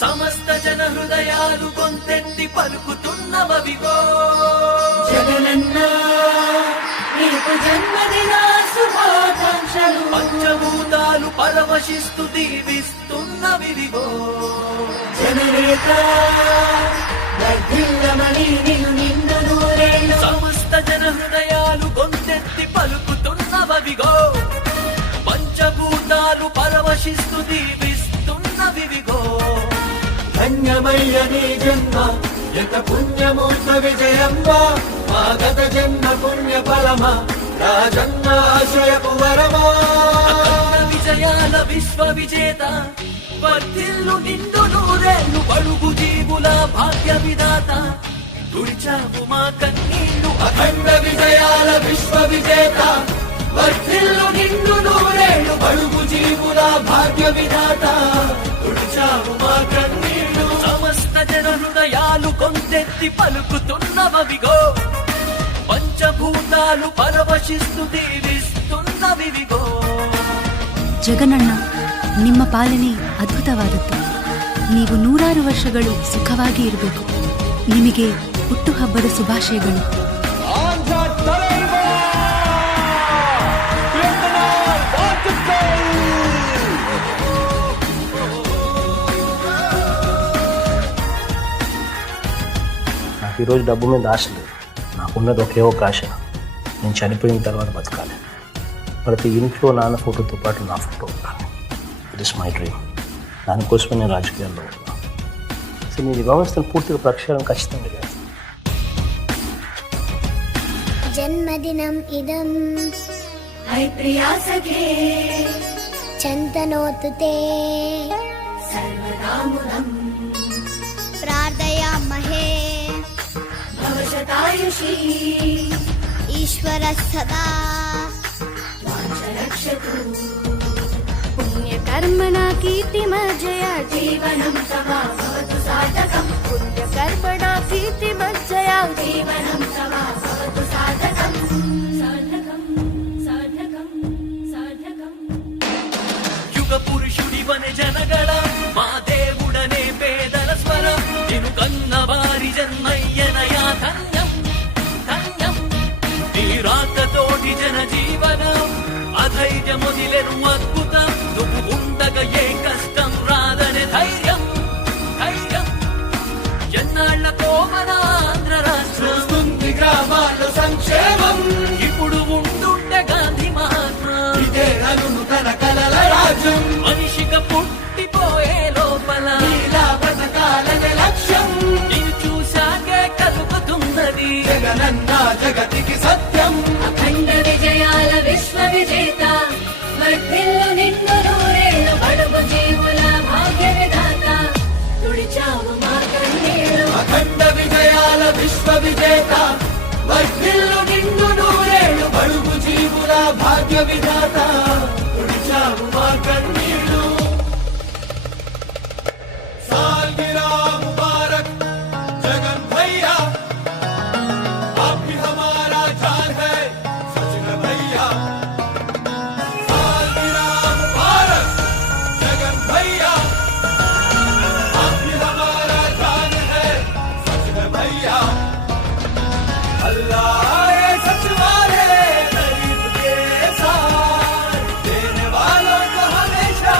సమస్త జన హృదయాలు గొంతెత్తి పలుకుతున్నవవిగో జగనన్న నీకు జన్మదిన శుభాకాంక్షలు. పంచభూతాలు పరవశిస్తూ దీవిస్తున్నవిగో జననేత వర్ధిల్లమని నిన్ను నిండు నూరేళ్ళు. సమస్త జన హృదయాలు గొంతెత్తి పలుకుతున్నవవిగో పంచభూతాలు పరవశిస్తూ దీవిస్తున్నవిగో. ధన్యమయ్య నీ జన్మ యత పుణ్యమూర్త విజయమ్మ. మా గత జన్మ పుణ్య ఫలమ రాజన్న ఆశ్రయపు వరమా. విజయాల విశ్వ విజేత వర్ధిల్లు నిండు నూరేళ్ళు బడుగు జీవుల భాగ్య విధాత తుడిచావు మా కన్నీళ్లు. అఖండ విజయాల విశ్వ విజేత వర్ధిల్లు నిండు నూరేళ్ళు బడుగు జీవుల భాగ్య విధాత తుడిచావు మా కన్నీళ్లు. సమస్త జన హృదయాలు కొంతెత్తి పలుకుతున్నవిగో పంచభూతాలు ಪರವಶಿಸ್ತು ದೀವಿಸ್ತುನ್ನವಿವಿಗೋ. ಜಗನಣ್ಣ, ನಿಮ್ಮ ಪಾಲನೆ ಅದ್ಭುತವಾದದ್ದು. ನೀವು 100 ವರ್ಷಗಳು ಸುಖವಾಗಿ ಇರಬೇಕು. ನಿಮಗೆ ಹುಟ್ಟುಹಬ್ಬದ ಶುಭಾಶಯಗಳು. నాకు ఈరోజు డబ్బు మీద ఆశ లేదు. నాకున్నది ఒకే ఒక ఆశ, నేను చనిపోయిన తర్వాత బతకాలి. ప్రతి ఇంట్లో నాన్న ఫోటోతో పాటు నా ఫోటో ఉండాలి. It is my dream. దానికోసమే నేను రాజకీయాల్లో ఉన్నా. అసలు నేను ఈ వ్యవస్థను పూర్తిగా ప్రక్షాళన ఖచ్చితంగా చేస్తాను. జన్మదినం ఇదం ప్రియాసఖే చంతనోతుతే సర్వదాముదం ప్రార్థయామహే భవశతాయుషీ ఈశ్వర సదా రక్షతు. పుణ్యకర్మణా కీర్తిమజ్జయా జీవనం తవ భవతు సార్థకం. పుణ్యకర్మణా కీర్తిమజ్జయా జీవనం తవ భవతు సార్థకం. సార్థకం సార్థకం సార్థకం. ಯುಗ ಪುರುಷುಡಿವನೆ ಜನಗಳ ಮಾ దేవుడనే పేదల స్వరం నిను కన్న వారి జన్మయ్యనయ ధన్యం ధన్యం. నీ రాకతోటి జన జీవనం అధైర్యముదిలెను అద్భుతం. నువ్వు ఉండగా ఏ కష్టం రాదనే ధైర్యం ధైర్యం. ఎన్నాళ్లతో మన ఆంధ్ర రాష్ట్రం గ్రామాల్లో సంక్షేమం. ఇప్పుడు ఉండుంటే గాంధీ మహాత్మా ఇదే నూతన కలల రాజ్యం. మనిషిగా పుట్టిపోయే లోపల ఇలా బ్రతకాలనే లక్ష్యం. నిన్ను చూశాకే కలుగుతున్నది జగనన్న జగతికి సత్యం. అఖండ విజయాల విశ్వ విజేత వర్ధిల్లు నిన్ను నూరేళ్ళు బడుగు జీవుల భాగ్య విధాత తుడిచావు మా కన్నీళ్ళు. అఖండ విజయాల విశ్వ విజేత వర్ధిల్లు నిన్ను నూరేళ్ళు బడుగు జీవుల భాగ్య విధాత తుడిచావు మా కన్నీళ్ళు. सालगिरह मुबारक जगन भैया, आप भी हमारा जान है सच में भैया. सालगिरह मुबारक जगन भैया, आप भी हमारा जान है सच में भैया. अल्लाह आए सच वाले गरीब के साथ, देने वालों को हमेशा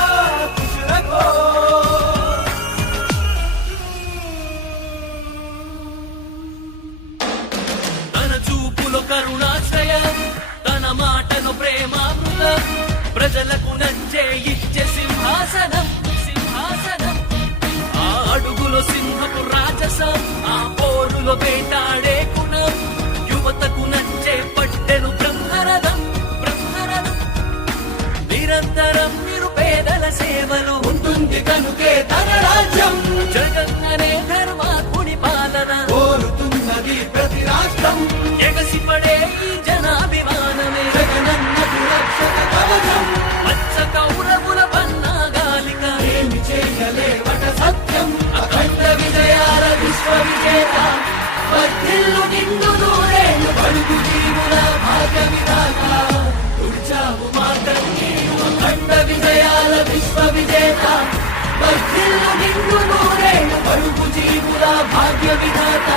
खुश रखो. తన చూపులో కరుణాశ్రయ, తన మాటలో ప్రేమామృతం, ప్రజలకు నచ్చే ఇచ్చే సింహాసనం సింహాసనం. ఆ అడుగులో సింహపు రాజసం, ఆ పోరులో వేటాడే గుణం, యువతకు నచ్చే పట్టెను బ్రహ్మరథం బ్రహ్మరథం. నిరంతరం నిరుపేదల సేవలు ఉంటుంది కనుకే తన రాజ్యం. జగన్ననే ధర్మాత్ముడి పాలన కోరుతున్నది ప్రతి రాష్ట్రం. ఎగసిపడే ఈ జనాభిమానమే జగనన్నకు రక్షక కవచం. భాగ్య విధాత